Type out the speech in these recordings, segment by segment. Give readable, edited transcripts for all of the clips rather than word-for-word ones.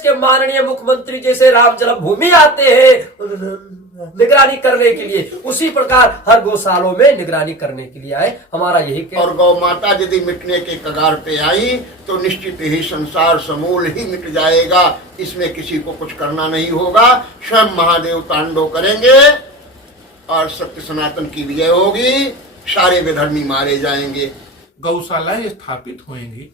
प्रदेश के माननीय मुख्यमंत्री जैसे राम जन्मभूमि आते हैं निगरानी करने के लिए, उसी प्रकार हर गौशालों में निगरानी करने के लिए आए। हमारा यही कहना। और गौ माता यदि मिटने के कगार पे आई तो निश्चित ही संसार समूल ही मिट जाएगा। इसमें किसी को कुछ करना नहीं होगा, स्वयं महादेव तांडव करेंगे और सत्य सनातन की विजय होगी, सारे विधर्मी मारे जाएंगे। गौशालाएं स्थापित होंगी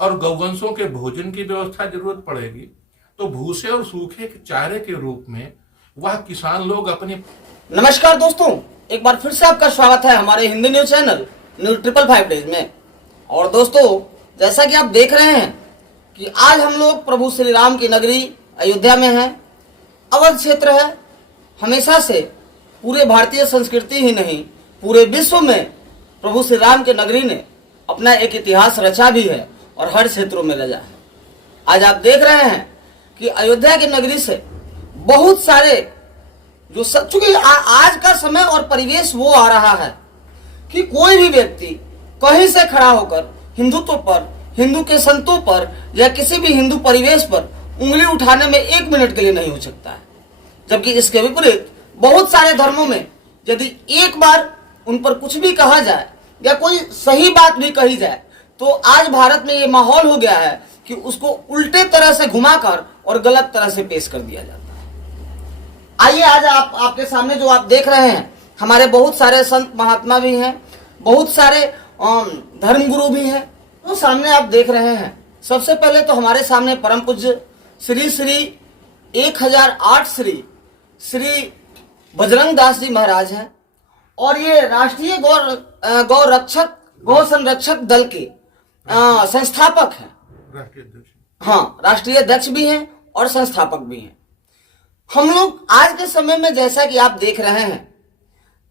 और गौवंशों के भोजन की व्यवस्था जरूरत पड़ेगी तो भूसे और सूखे के चारे के रूप में वह किसान लोग अपने। नमस्कार दोस्तों, एक बार फिर से आपका स्वागत है हमारे Hindi news channel news 555 days में। और दोस्तों, जैसा कि आप देख रहे हैं कि आज हम लोग प्रभु श्री राम की नगरी अयोध्या में हैं। अवध क्षेत्र है। हमेशा से पूरे भारतीय संस्कृति ही नहीं, पूरे विश्व में प्रभु श्री राम की नगरी ने अपना एक इतिहास रचा भी है और हर क्षेत्रों में रचा है। आज आप देख रहे हैं कि अयोध्या की नगरी से बहुत सारे जो चूंकि आज का समय और परिवेश वो आ रहा है कि कोई भी व्यक्ति कहीं से खड़ा होकर हिंदुत्व पर, हिंदू के संतों पर या किसी भी हिंदू परिवेश पर उंगली उठाने में 1 मिनट के लिए नहीं हो सकता है। जबकि इसके विपरीत बहुत सारे धर्मों में यदि एक बार उन पर कुछ भी कहा जाए या कोई सही बात भी कही जाए तो आज भारत में ये माहौल हो गया है कि उसको उल्टे तरह से घुमाकर और गलत तरह से पेश कर दिया जाता है। आइए, आज आपके सामने जो आप देख रहे हैं, हमारे बहुत सारे संत महात्मा भी हैं, बहुत सारे धर्मगुरु भी हैं, तो सामने आप देख रहे हैं। सबसे पहले तो हमारे सामने परम पूज्य श्री श्री 1008 श्री बजरंग दास जी महाराज हैं और ये राष्ट्रीय गौ संरक्षक दल के संस्थापक हैं। हाँ, राष्ट्रीय अध्यक्ष भी हैं और संस्थापक भी हैं। हम लोग आज के समय में, जैसा कि आप देख रहे हैं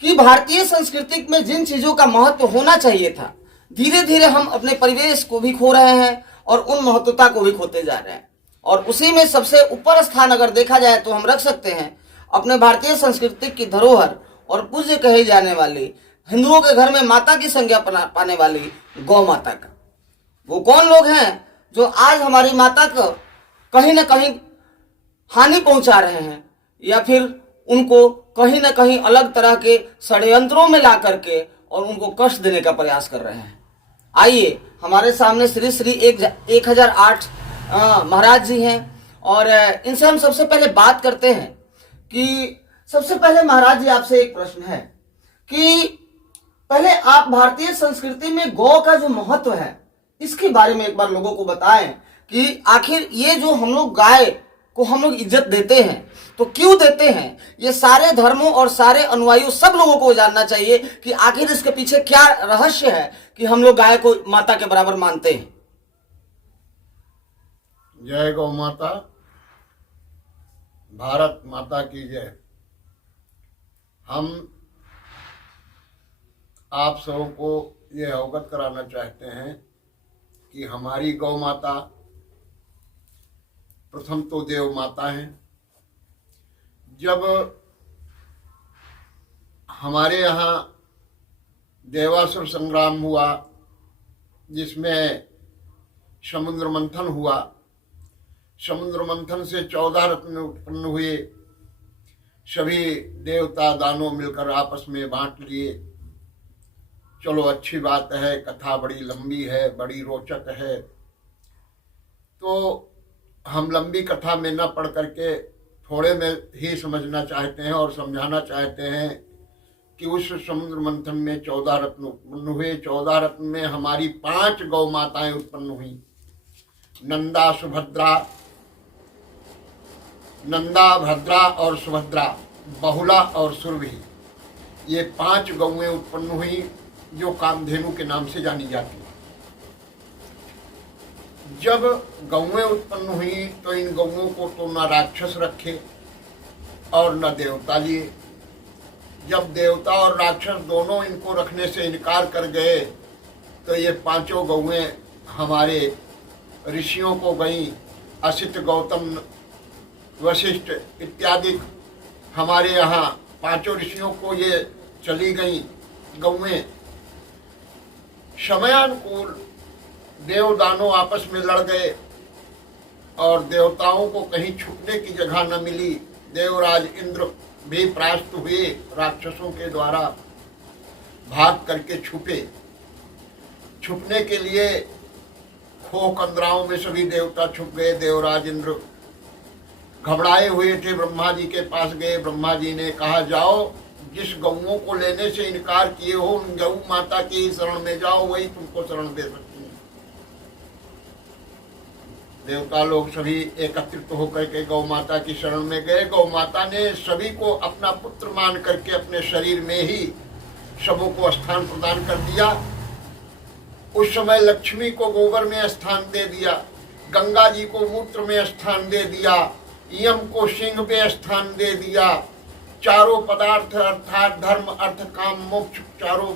कि भारतीय संस्कृति में जिन चीजों का महत्व होना चाहिए था, धीरे धीरे हम अपने परिवेश को भी खो रहे हैं और उन महत्वता को भी खोते जा रहे हैं। और उसी में सबसे ऊपर स्थान अगर देखा जाए तो हम रख सकते हैं अपने भारतीय संस्कृति की धरोहर और पूज्य कही जाने वाली, हिंदुओं के घर में माता की संज्ञा पाने वाली गौ माता का। वो कौन लोग हैं जो आज हमारी माता को कहीं ना कहीं हानि पहुंचा रहे हैं या फिर उनको कहीं ना कहीं अलग तरह के षड्यंत्रों में ला करके और उनको कष्ट देने का प्रयास कर रहे हैं। आइए, हमारे सामने श्री श्री 1008 महाराज जी हैं और इनसे हम सबसे पहले बात करते हैं कि सबसे पहले महाराज जी, आपसे एक प्रश्न है कि पहले आप भारतीय संस्कृति में गौ का जो महत्व है इसके बारे में एक बार लोगों को बताएं कि आखिर ये जो हम लोग गाय को हम लोग इज्जत देते हैं तो क्यों देते हैं। ये सारे धर्मों और सारे अनुयायी सब लोगों को जानना चाहिए कि आखिर इसके पीछे क्या रहस्य है कि हम लोग गाय को माता के बराबर मानते हैं। जय गौ माता, भारत माता की जय। हम आप सबों को यह अवगत कराना चाहते हैं कि हमारी गौ माता प्रथम तो देव माता है। जब हमारे यहाँ देवासुर संग्राम हुआ जिसमें समुद्र मंथन हुआ, समुद्र मंथन से 14 रत्न उत्पन्न हुए, सभी देवता दानव मिलकर आपस में बांट लिए। चलो, अच्छी बात है, कथा बड़ी लंबी है, बड़ी रोचक है, तो हम लंबी कथा में न पढ़ करके थोड़े में ही समझना चाहते हैं और समझाना चाहते हैं कि उस समुद्र मंथन में 14 रत्न उत्पन्न हुए। 14 रत्न में हमारी 5 गौ माताएं उत्पन्न हुई, नंदा, सुभद्रा, नंदा, भद्रा और सुभद्रा, बहुला और सुरभि। ये 5 गौएं उत्पन्न हुई जो कामधेनु के नाम से जानी जाती है। जब गौएं उत्पन्न हुई तो इन गौओं को तो न राक्षस रखे और न देवता लिए। जब देवता और राक्षस दोनों इनको रखने से इनकार कर गए तो ये 5 गौएं हमारे ऋषियों को गईं। असित, गौतम, वशिष्ठ इत्यादि हमारे यहाँ 5 ऋषियों को ये चली गईं गौएं। समयानुकूल देव दानव आपस में लड़ गए और देवताओं को कहीं छुपने की जगह न मिली। देवराज इंद्र भी परास्त हुए, राक्षसों के द्वारा भाग करके छुपे। छुपने के लिए खो कंदराओं में सभी देवता छुप गए। देवराज इंद्र घबराए हुए थे, ब्रह्मा जी के पास गए। ब्रह्मा जी ने कहा, जाओ, जिस गौओं को लेने से इनकार किए हो उन गौ माता की शरण में जाओ, वही तुमको शरण दे सकती है। देवता लोग सभी एकत्रित होकर के गौ माता की शरण में गए। गौ माता ने सभी को अपना पुत्र मान करके अपने शरीर में ही सबों को स्थान प्रदान कर दिया। उस समय लक्ष्मी को गोबर में स्थान दे दिया, गंगा जी को मूत्र में स्थान दे दिया, यम को सिंह में स्थान दे दिया। चारों पदार्थ अर्थात धर्म अर्थ काम मोक्ष चारों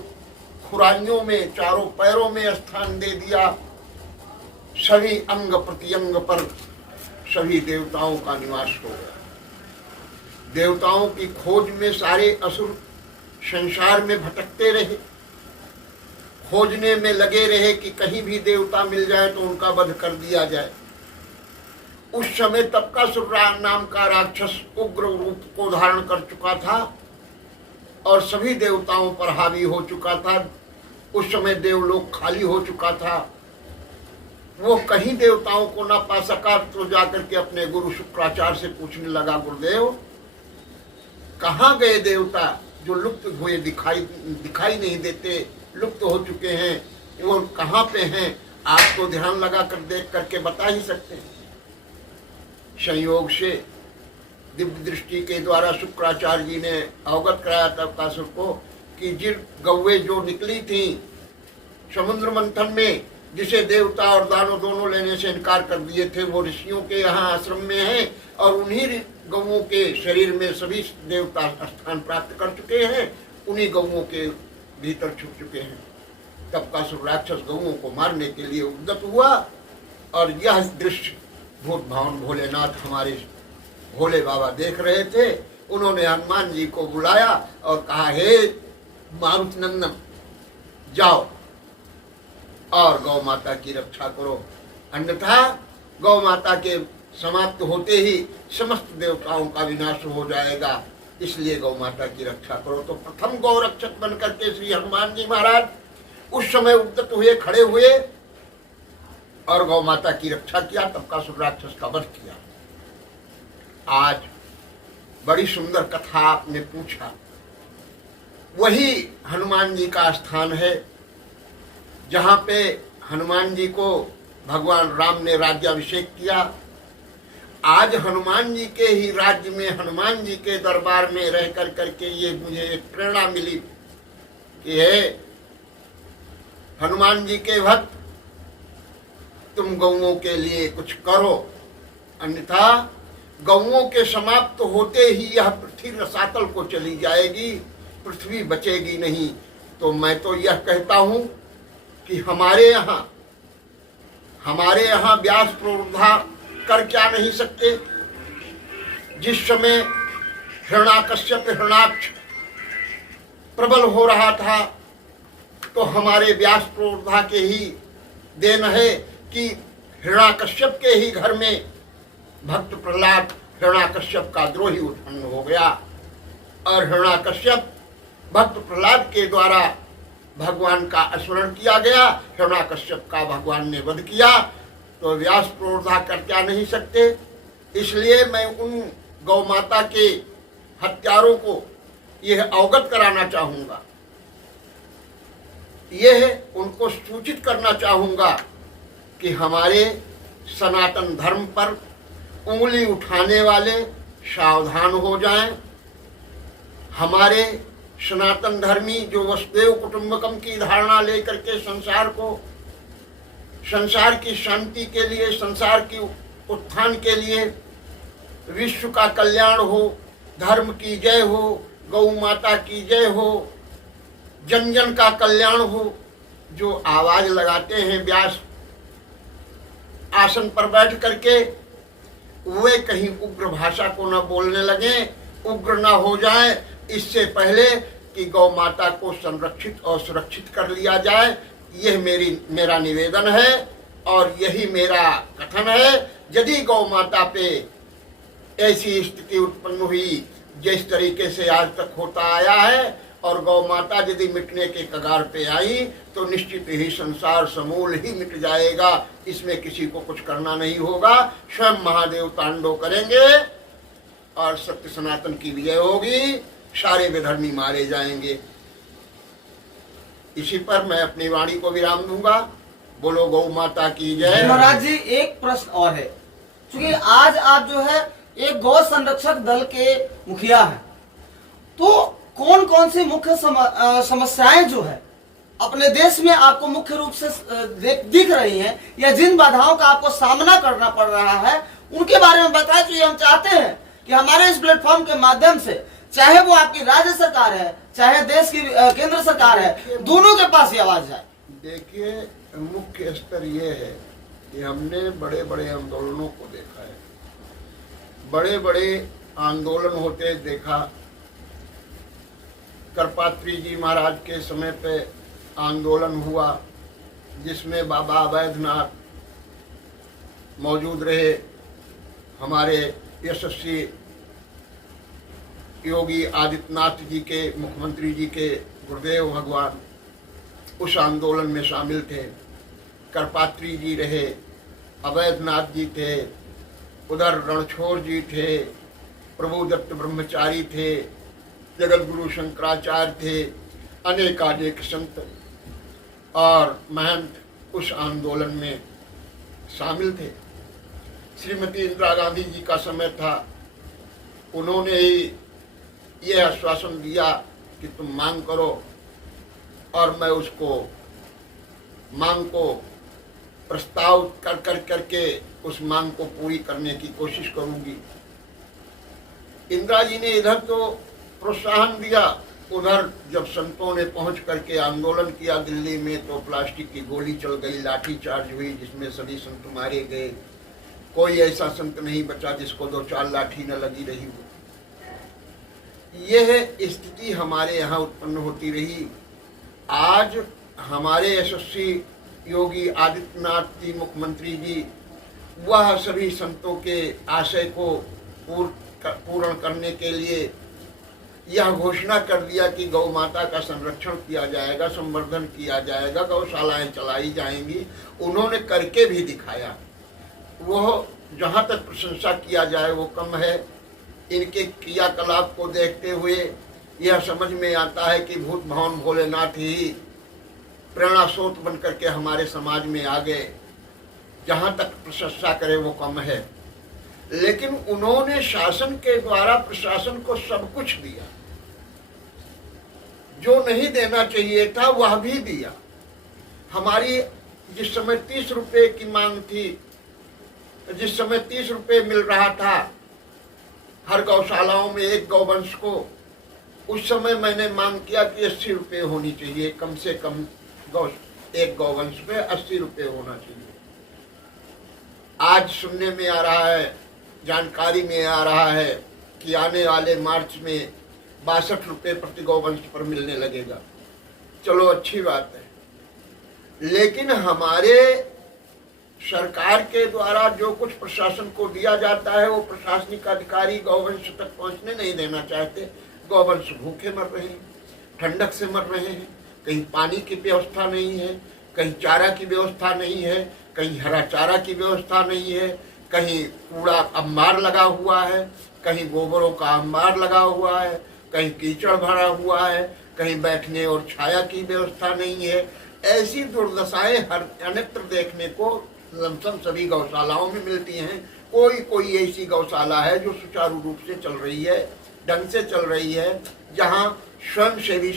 खुराइयों में, चारों पैरों में स्थान दे दिया। सभी अंग प्रत्यंग पर सभी देवताओं का निवास हो गया। देवताओं की खोज में सारे असुर संसार में भटकते रहे, खोजने में लगे रहे कि कहीं भी देवता मिल जाए तो उनका वध कर दिया जाए। उस समय तबकासुर नाम का राक्षस उग्र रूप को धारण कर चुका था और सभी देवताओं पर हावी हो चुका था। उस समय देवलोक खाली हो चुका था। वो कहीं देवताओं को न पा सका तो जाकर के अपने गुरु शुक्राचार्य से पूछने लगा, गुरुदेव कहाँ गए देवता जो लुप्त हुए दिखाई नहीं देते, लुप्त हो चुके हैं, वो कहाँ पे हैं? आप तो ध्यान लगा कर देख करके बता ही सकते हैं। संयोग से दिव्य दृष्टि के द्वारा शुक्राचार्य जी ने अवगत कराया तबकासुर को कि जिन गौवे जो निकली थी समुद्र मंथन में, जिसे देवता और दानव दोनों लेने से इनकार कर दिए थे, वो ऋषियों के यहाँ आश्रम में हैं और उन्हीं गौओं के शरीर में सभी देवता स्थान प्राप्त कर चुके हैं, उन्हीं गौओं के भीतर छुप चुके हैं। तबकासुर राक्षस गौओं को मारने के लिए उद्यत हुआ और यह दृश्य भूत भावन भोलेनाथ हमारे भोले बाबा देख रहे थे। उन्होंने हनुमान जी को बुलाया और कहा, हे मारुत नंदन, जाओ और गौ माता की रक्षा करो, अन्यथा गौ माता के समाप्त होते ही समस्त देवताओं का विनाश हो जाएगा, इसलिए गौ माता की रक्षा करो। तो प्रथम गौ रक्षक बनकर के श्री हनुमान जी महाराज उस समय उद्यत हुए, खड़े हुए और गौ माता की रक्षा किया, तबकासुर राक्षस का वध किया। आज बड़ी सुंदर कथा आपने पूछा, वही हनुमान जी का स्थान है जहाँ पे हनुमान जी को भगवान राम ने राज्याभिषेक किया। आज हनुमान जी के ही राज्य में, हनुमान जी के दरबार में रह कर करके ये मुझे एक प्रेरणा मिली कि हे हनुमान जी के भक्त, तुम गौओं के लिए कुछ करो, अन्यथा गौओं के समाप्त होते ही यह पृथ्वी रसातल को चली जाएगी, पृथ्वी बचेगी नहीं। तो मैं तो यह कहता हूं कि हमारे यहाँ व्यास प्रोद्धा कर क्या नहीं सकते। जिस समय हिरण्याकश्यप हिरण्याक्ष प्रबल हो रहा था तो हमारे व्यास प्रोद्धा के ही देन है कि हिरण्याकश्यप के ही घर में भक्त प्रहलाद हिरण्याकश्यप का द्रोही उत्पन्न हो गया और हिरण्याकश्यप भक्त प्रहलाद के द्वारा भगवान का स्मरण किया गया, हिरण्याकश्यप का भगवान ने वध किया। तो व्यास प्रोद्धा कर क्या नहीं सकते। इसलिए मैं उन गौ माता के हत्यारों को यह अवगत कराना चाहूंगा, यह उनको सूचित करना चाहूंगा कि हमारे सनातन धर्म पर उंगली उठाने वाले सावधान हो जाएं। हमारे सनातन धर्मी जो वसुदेव कुटुंबकम की धारणा लेकर के संसार की शांति के लिए, संसार की उत्थान के लिए, विश्व का कल्याण हो, धर्म की जय हो, गौ माता की जय हो, जन जन का कल्याण हो, जो आवाज लगाते हैं व्यास आसन पर बैठ करके, वे कहीं उग्र भाषा को न बोलने लगे, उग्र न हो जाए, इससे पहले कि गौ माता को संरक्षित और सुरक्षित कर लिया जाए। यह मेरा निवेदन है। और यही मेरा कथन है, यदि गौ माता पे ऐसी स्थिति उत्पन्न हुई जिस तरीके से आज तक होता आया है, और गौ माता यदि मिटने के कगार पे आई, तो निश्चित ही संसार समूल ही मिट जाएगा। इसमें किसी को कुछ करना नहीं होगा। स्वयं महादेव तांडव करेंगे और सत्य सनातन की विजय होगी, सारे विधर्मी मारे जाएंगे। इसी पर मैं अपनी वाणी को विराम दूंगा। बोलो गौ माता की जय। महाराज जी, एक प्रश्न और है, क्योंकि आज आप जो है एक गौ संरक्षक दल के मुखिया हैं, तो कौन कौन सी मुख्य समस्याएं जो है अपने देश में आपको मुख्य रूप से दिख रही हैं, या जिन बाधाओं का आपको सामना करना पड़ रहा है, उनके बारे में बताएं। तो हम चाहते हैं कि हमारे इस प्लेटफॉर्म के माध्यम से, चाहे वो आपकी राज्य सरकार है, चाहे देश की केंद्र सरकार है, दोनों के पास ये आवाज जाए। देखिए, मुख्य स्तर ये है कि हमने बड़े बड़े आंदोलनों को देखा है, बड़े बड़े आंदोलन होते देखा। करपात्री जी महाराज के समय पे आंदोलन हुआ, जिसमें बाबा अवैधनाथ मौजूद रहे, हमारे यशस्वी योगी आदित्यनाथ जी के, मुख्यमंत्री जी के गुरुदेव भगवान उस आंदोलन में शामिल थे। करपात्री जी रहे, अवैधनाथ जी थे, उधर रणछोड़ जी थे, प्रभुदत्त ब्रह्मचारी थे, जगत गुरु शंकराचार्य थे, अनेकानेक संत और महंत उस आंदोलन में शामिल थे। श्रीमती इंदिरा गांधी जी का समय था, उन्होंने ही यह आश्वासन दिया कि तुम मांग करो और मैं उसको मांग को प्रस्ताव कर करके उस मांग को पूरी करने की कोशिश करूंगी। इंदिरा जी ने इधर तो प्रोत्साहन दिया, उधर जब संतों ने पहुंच करके आंदोलन किया दिल्ली में, तो प्लास्टिक की गोली चल गई, लाठी चार्ज हुई, जिसमें सभी संत मारे गए। कोई ऐसा संत नहीं बचा जिसको 2-4 लाठी न लगी रही हो। यह स्थिति हमारे यहाँ उत्पन्न होती रही। आज हमारे यशस्वी योगी आदित्यनाथ जी मुख्यमंत्री जी, वह सभी संतों के आशय को पूर्ण करने के लिए यह घोषणा कर दिया कि गौ माता का संरक्षण किया जाएगा, संवर्धन किया जाएगा, गौशालाएं चलाई जाएंगी। उन्होंने करके भी दिखाया। वो जहां तक प्रशंसा किया जाए वो कम है। इनके क्रियाकलाप को देखते हुए यह समझ में आता है कि भूत भवन भोलेनाथ ही प्रेरणा स्रोत बन करके हमारे समाज में आ गए। जहां तक प्रशंसा करे वो कम है। लेकिन उन्होंने शासन के द्वारा प्रशासन को सब कुछ दिया, जो नहीं देना चाहिए था वह भी दिया। हमारी जिस समय 30 रुपए की मांग थी, जिस समय 30 रुपए मिल रहा था हर गौशालाओं में एक गौवंश को, उस समय मैंने मांग किया कि 80 रुपए होनी चाहिए, कम से कम एक गौवंश में 80 रुपए होना चाहिए। आज सुनने में आ रहा है, जानकारी में आ रहा है कि आने वाले मार्च में 62 रुपए प्रति गौवंश पर मिलने लगेगा। चलो अच्छी बात है, लेकिन हमारे सरकार के द्वारा जो कुछ प्रशासन को दिया जाता है वो प्रशासनिक अधिकारी गौवंश तक पहुंचने नहीं देना चाहते। गौवंश भूखे मर रहे हैं, ठंडक से मर रहे हैं, कहीं पानी की व्यवस्था नहीं है, कहीं चारा की व्यवस्था नहीं है, कहीं हरा चारा की व्यवस्था नहीं है, कहीं कूड़ा अंबार लगा हुआ है, कहीं गोबरों का अंबार लगा हुआ है, कहीं कीचड़ भरा हुआ है, कहीं बैठने और छाया की व्यवस्था नहीं है। ऐसी दुर्दशाएं हर अन्यत्र देखने को लमसम सभी गौशालाओं में मिलती हैं। कोई ऐसी गौशाला है जो सुचारू रूप से चल रही है, ढंग से चल रही है, जहां स्वयंसेवी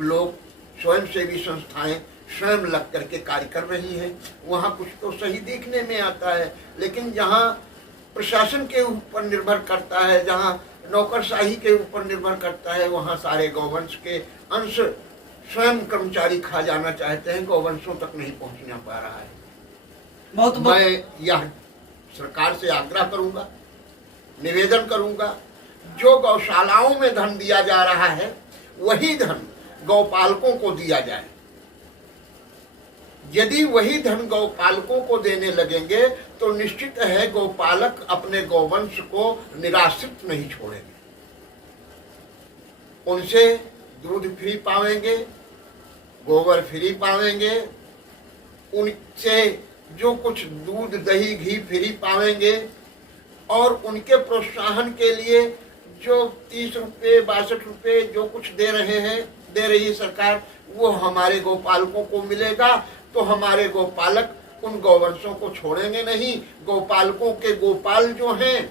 लोग, स्वयंसेवी संस्थाएं स्वयं लग करके कार्य कर रही हैं। वहां कुछ तो सही देखने में आता है, लेकिन जहां प्रशासन के ऊपर निर्भर करता है, जहां नौकरशाही के ऊपर निर्भर करता है, वहां सारे गौवंश के अंश स्वयं कर्मचारी खा जाना चाहते हैं, गौवंशों तक नहीं पहुंचना पा रहा है। मैं यह सरकार से आग्रह करूंगा, निवेदन करूंगा, जो गौशालाओं में धन दिया जा रहा है वही धन गौपालकों को दिया जाए। यदि वही धन गौपालकों को देने लगेंगे तो निश्चित है गौपालक अपने गौवंश को निराश्रित नहीं छोड़ेंगे। उनसे दूध फ्री पावेंगे, गोबर फ्री पावेंगे, उनसे जो कुछ दूध दही घी फ्री पावेंगे, और उनके प्रोत्साहन के लिए जो 30 रुपये 62 रुपये जो कुछ दे रही है सरकार, वो हमारे गौपालकों को मिलेगा। तो हमारे गौपालक उन गौवंशों को छोड़ेंगे नहीं। गौपालकों के गोपाल जो हैं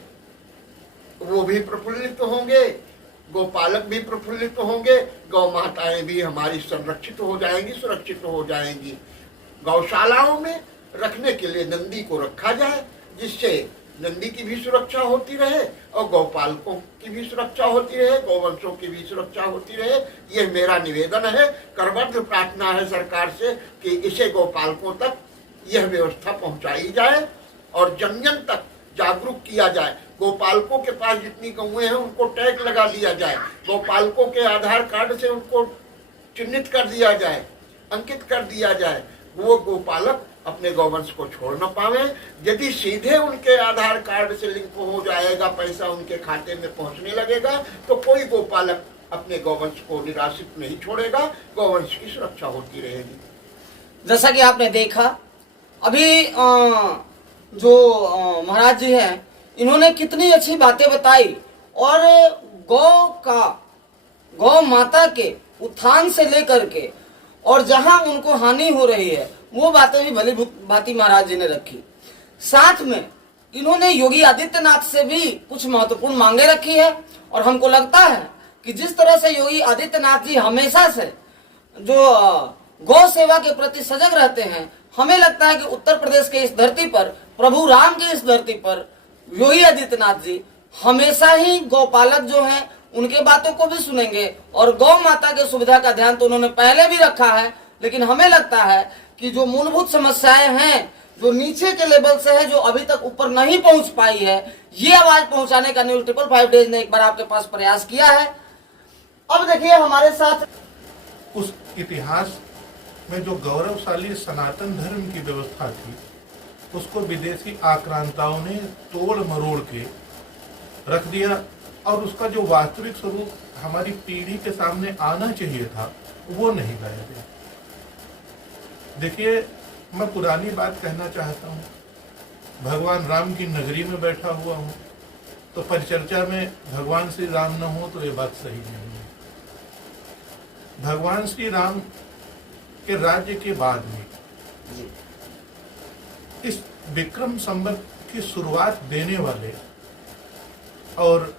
वो भी प्रफुल्लित होंगे, गौपालक भी प्रफुल्लित होंगे, गौ माताएं भी हमारी संरक्षित हो जाएंगी, सुरक्षित हो जाएंगी। गौशालाओं में रखने के लिए नंदी को रखा जाए, जिससे नंदी की भी सुरक्षा होती रहे और गौपालकों की भी सुरक्षा होती रहे, गौवंशों की भी सुरक्षा होती रहे। यह मेरा निवेदन है, करबद्ध प्रार्थना है सरकार से कि इसे गौपालकों तक यह व्यवस्था पहुंचाई जाए और जन जन तक जागरूक किया जाए। गौपालकों के पास जितनी गौएं हैं उनको टैग लगा दिया जाए, गौपालकों के आधार कार्ड से उनको चिन्हित कर दिया जाए, अंकित कर दिया जाए। वो गोपालक अपने गौवंश को छोड़ न पावे। यदि सीधे उनके आधार कार्ड से लिंक हो जाएगा, पैसा उनके खाते में पहुंचने लगेगा, तो कोई गोपालक अपने गौवंश को निराश्रित नहीं छोड़ेगा, गौवंश की सुरक्षा होती रहेगी। जैसा कि आपने देखा अभी जो महाराज जी हैं, इन्होंने कितनी अच्छी बातें बताई और गौ माता के उत्थान से लेकर के और जहां उनको हानि हो रही है वो बातें भी भली भांति महाराज जी ने रखी। साथ में इन्होंने योगी आदित्यनाथ से भी कुछ महत्वपूर्ण मांगे रखी है और हमको लगता है कि जिस तरह से योगी आदित्यनाथ जी हमेशा से जो गौ सेवा के प्रति सजग रहते हैं, हमें लगता है कि उत्तर प्रदेश के इस धरती पर, प्रभु राम की इस धरती पर योगी आदित्यनाथ जी हमेशा ही गौपालक जो हैं उनके बातों को भी सुनेंगे और गौ माता के सुविधा का ध्यान तो उन्होंने पहले भी रखा है। लेकिन हमें लगता है कि जो मूलभूत समस्याएं हैं, जो नीचे के लेवल से है, जो अभी तक ऊपर नहीं पहुंच पाई है, ये आवाज पहुंचाने का न्यूज़ 555 डेज ने एक बार आपके पास प्रयास किया है। अब देखिए हमारे साथ उस इतिहास में जो गौरवशाली सनातन धर्म की व्यवस्था थी, उसको विदेशी आक्रांताओं ने तोड़ मरोड़ के रख दिया और उसका जो वास्तविक स्वरूप हमारी पीढ़ी के सामने आना चाहिए था वो नहीं लाया गया। देखिए, मैं पुरानी बात कहना चाहता हूँ। भगवान राम की नगरी में बैठा हुआ हूँ, तो परिचर्चा में भगवान श्री राम न हो तो ये बात सही नहीं है। भगवान श्री राम के राज्य के बाद में इस विक्रम संवत की शुरुआत देने वाले और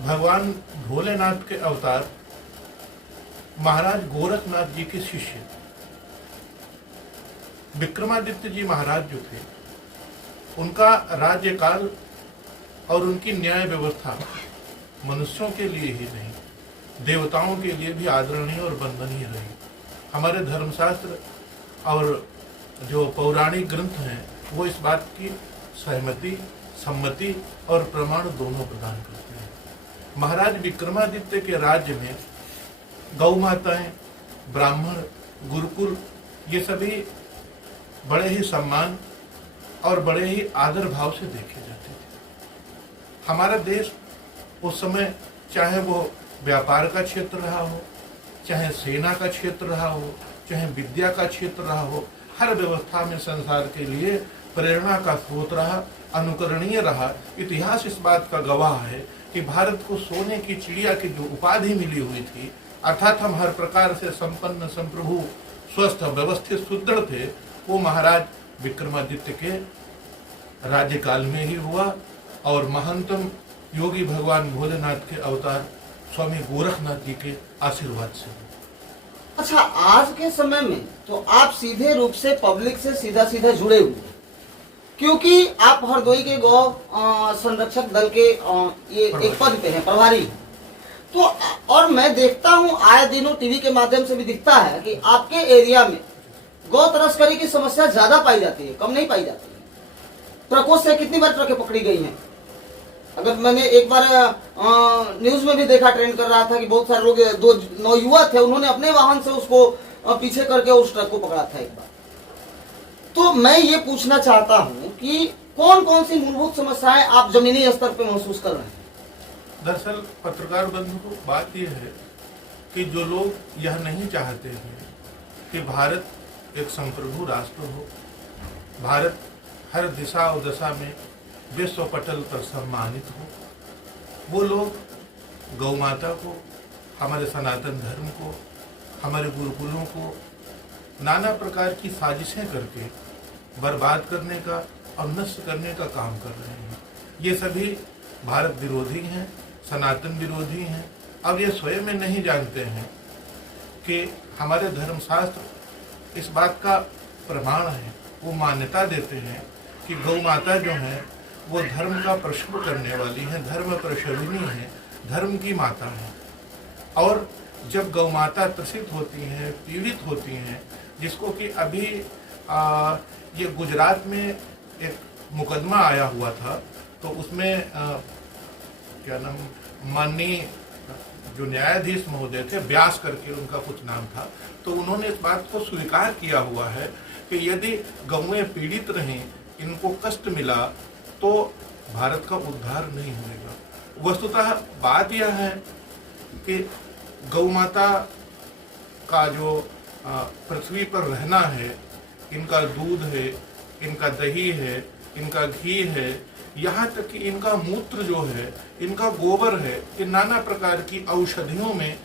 भगवान भोलेनाथ के अवतार महाराज गोरखनाथ जी के शिष्य विक्रमादित्य जी महाराज जो थे, उनका राज्यकाल और उनकी न्याय व्यवस्था मनुष्यों के लिए ही नहीं, देवताओं के लिए भी आदरणीय और वंदनीय रही। हमारे धर्मशास्त्र और जो पौराणिक ग्रंथ हैं वो इस बात की सहमति, सम्मति और प्रमाण दोनों प्रदान करते हैं। महाराज विक्रमादित्य के राज्य में गौ माताएं, ब्राह्मण, गुरुकुल, ये सभी बड़े ही सम्मान और बड़े ही आदर भाव से देखे जाते थे। हमारा देश उस समय चाहे वो व्यापार का क्षेत्र रहा हो, चाहे सेना का क्षेत्र रहा हो, चाहे विद्या का क्षेत्र रहा हो, हर व्यवस्था में संसार के लिए प्रेरणा का स्रोत रहा, अनुकरणीय रहा। इतिहास इस बात का गवाह है कि भारत को सोने की चिड़िया की जो उपाधि मिली हुई थी, अर्थात हम हर प्रकार से संपन्न, संप्रभु, स्वस्थ, व्यवस्थित, सुदृढ़ थे, वो महाराज विक्रमादित्य के राज्यकाल में ही हुआ और महंतम योगी भगवान भोलेनाथ के अवतार स्वामी गोरखनाथ जी के आशीर्वाद से। अच्छा, आज के समय में तो आप सीधे रूप से पब्लिक से सीधा सीधा जुड़े हुए, क्योंकि आप हरदोई के गौ संरक्षक दल के ये एक पद पे हैं, प्रभारी। तो और मैं देखता हूँ आए दिनों टीवी के माध्यम से भी दिखता है कि आपके एरिया में गौ तस्करी की समस्या ज्यादा पाई जाती है, कम नहीं पाई जाती है। ट्रकों से कितनी बार ट्रकें पकड़ी गई हैं? अगर मैंने एक बार न्यूज में भी देखा, ट्रेंड कर रहा था कि बहुत सारे लोग, दो नौयुवक थे, उन्होंने अपने वाहन से उसको और पीछे करके उस ट्रक को पकड़ा था एक बार। तो मैं ये पूछना चाहता हूं कि कौन कौन सी मूलभूत समस्याएं आप जमीनी स्तर पे महसूस कर रहे हैं? दरअसल पत्रकार बंधु, बात यह है कि जो लोग यह नहीं चाहते हैं कि भारत एक संप्रभु राष्ट्र हो, भारत हर दिशा और दशा में विश्व पटल पर सम्मानित हो, वो लोग गौ माता को, हमारे सनातन धर्म को, हमारे गुरुकुलों को नाना प्रकार की साजिशें करके बर्बाद करने का और नष्ट करने का काम कर रहे हैं। ये सभी भारत विरोधी हैं, सनातन विरोधी हैं। अब ये स्वयं में नहीं जानते हैं कि हमारे धर्मशास्त्र इस बात का प्रमाण है, वो मान्यता देते हैं कि गौ माता जो है वो धर्म का प्रशुभ करने वाली है, धर्म प्रशविनी है, धर्म की माता है। और जब गौ माता त्रसित होती हैं, पीड़ित होती हैं, जिसको कि अभी ये गुजरात में एक मुकदमा आया हुआ था, तो उसमें क्या नाम, माननीय जो न्यायाधीश महोदय थे, व्यास करके उनका कुछ नाम था, तो उन्होंने इस बात को स्वीकार किया हुआ है कि यदि गौएं पीड़ित रहें, इनको कष्ट मिला, तो भारत का उद्धार नहीं होगा। वस्तुतः बात यह है कि गौ माता का जो पृथ्वी पर रहना है, इनका दूध है, इनका दही है, इनका घी है, यहाँ तक कि इनका मूत्र जो है, इनका गोबर है, ये नाना प्रकार की औषधियों में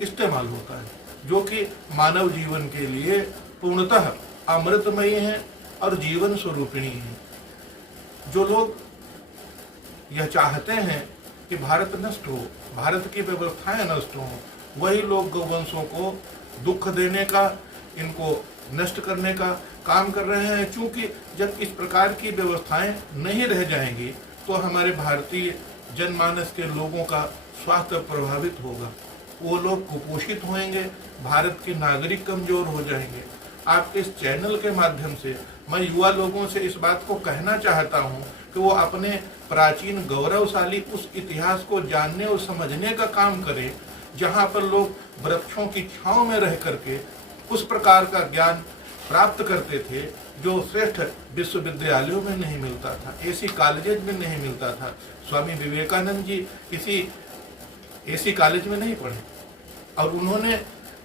इस्तेमाल होता है, जो कि मानव जीवन के लिए पूर्णतः अमृतमयी है और जीवन स्वरूपिणी है। जो लोग यह चाहते हैं कि भारत नष्ट हो, भारत की व्यवस्थाएं नष्ट हो, वही लोग गौवंशों को दुख देने का, इनको नष्ट करने का काम कर रहे हैं। क्योंकि जब इस प्रकार की व्यवस्थाएं नहीं रह जाएंगी तो हमारे भारतीय जनमानस के लोगों का स्वास्थ्य प्रभावित होगा, वो लोग कुपोषित होंगे, भारत के नागरिक कमजोर हो जाएंगे। आपके इस चैनल के माध्यम से मैं युवा लोगों से इस बात को कहना चाहता हूं कि वो अपने प्राचीन गौरवशाली उस इतिहास को जानने और समझने का काम करें, जहां पर लोग वृक्षों की छांव में रह करके उस प्रकार का ज्ञान प्राप्त करते थे जो श्रेष्ठ विश्वविद्यालयों में नहीं मिलता था, ऐसी कॉलेज में नहीं मिलता था। स्वामी विवेकानंद जी किसी ऐसी कॉलेज में नहीं पढ़े, और उन्होंने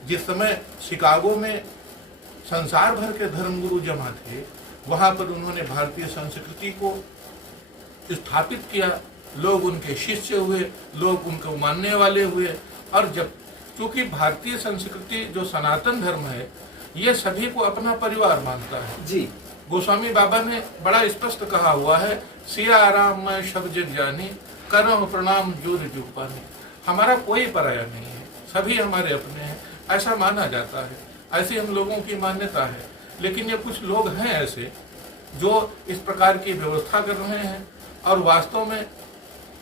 जिस समय शिकागो में संसार भर के धर्मगुरु जमा थे, वहां पर उन्होंने भारतीय संस्कृति को स्थापित किया, लोग उनके शिष्य हुए, लोग उनको मानने वाले हुए। और जब क्योंकि भारतीय संस्कृति जो सनातन धर्म है, ये सभी को अपना परिवार मानता है जी। गोस्वामी बाबा ने बड़ा स्पष्ट कहा हुआ है, सिया आराम मैं सब जग जानी, करो प्रणाम जोर जुपानी। हमारा कोई पराया नहीं है, सभी हमारे अपने हैं, ऐसा माना जाता है, ऐसी हम लोगों की मान्यता है। लेकिन ये कुछ लोग हैं ऐसे जो इस प्रकार की व्यवस्था कर रहे हैं, और वास्तव में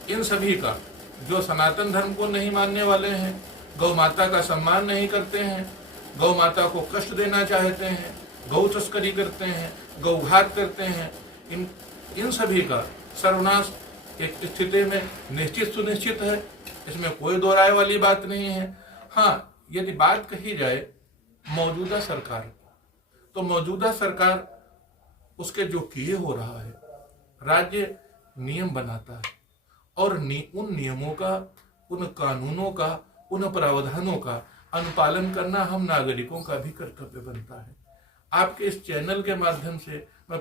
इन सभी का, जो सनातन धर्म को नहीं मानने वाले हैं, गौ माता का सम्मान नहीं करते हैं, गौ माता को कष्ट देना चाहते हैं, गौ तस्करी करते हैं, गौघात करते हैं, इन सभी का सर्वनाश एक स्थिति में निश्चित सुनिश्चित है, इसमें कोई दो राय वाली बात नहीं है। हाँ, यदि बात कही जाए मौजूदा सरकार, तो मौजूदा सरकार उसके जो किए हो रहा है, राज्य नियम बनाता है, और उन नियमों का, उन कानूनों का, उन प्रावधानों का अनुपालन करना हम नागरिकों का भी कर्तव्य बनता है। आपके इस चैनल के माध्यम से मैं